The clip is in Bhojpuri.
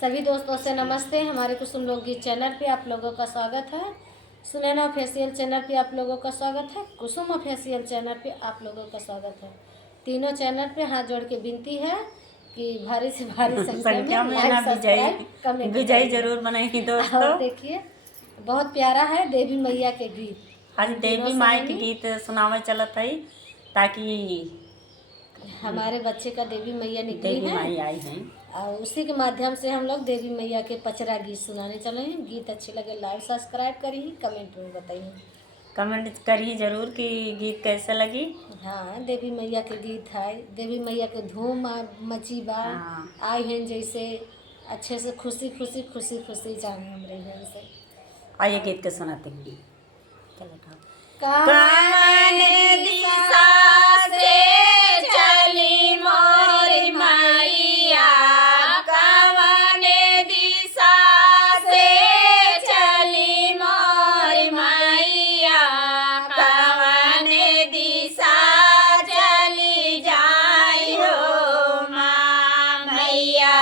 सभी दोस्तों से नमस्ते। हमारे कुसुम लोकगीत चैनल पे आप लोगों का स्वागत है। सुनैना ऑफिशियल चैनल पे आप लोगों का स्वागत है। कुसुम ऑफिशियल चैनल पे आप लोगों का स्वागत है। तीनों चैनल पे हाथ जोड़ के विनती है कि भारी से भारी संख्या में लाइक सब्सक्राइब कमेंट विजयी जरूर बनाएगी दोस्तों। और देखिए बहुत प्यारा है देवी मैया के गीत। आज देवी माई के गीत सुनावे चलत है ताकि हमारे बच्चे का देवी मैया निकली देवी है माई आई हैं और उसी के माध्यम से हम लोग देवी मैया के पचरा गीत सुनाने चले हैं। गीत अच्छे लगे लाइक सब्सक्राइब करिए, कमेंट में बताइए, कमेंट करिए जरूर कि गीत कैसे लगी। हाँ देवी मैया के गीत है, देवी मैया के धूम मची बा। हाँ। आई हैं जैसे अच्छे से खुशी खुशी खुशी खुशी जाने हम रही हैं से। आइए गीत के सुनाते हैं। कौन दिशा से चली मोरी मैया, कौन दिशा से चली मोरी मैया, कौन दिशा चली जाई हो माँ मैया।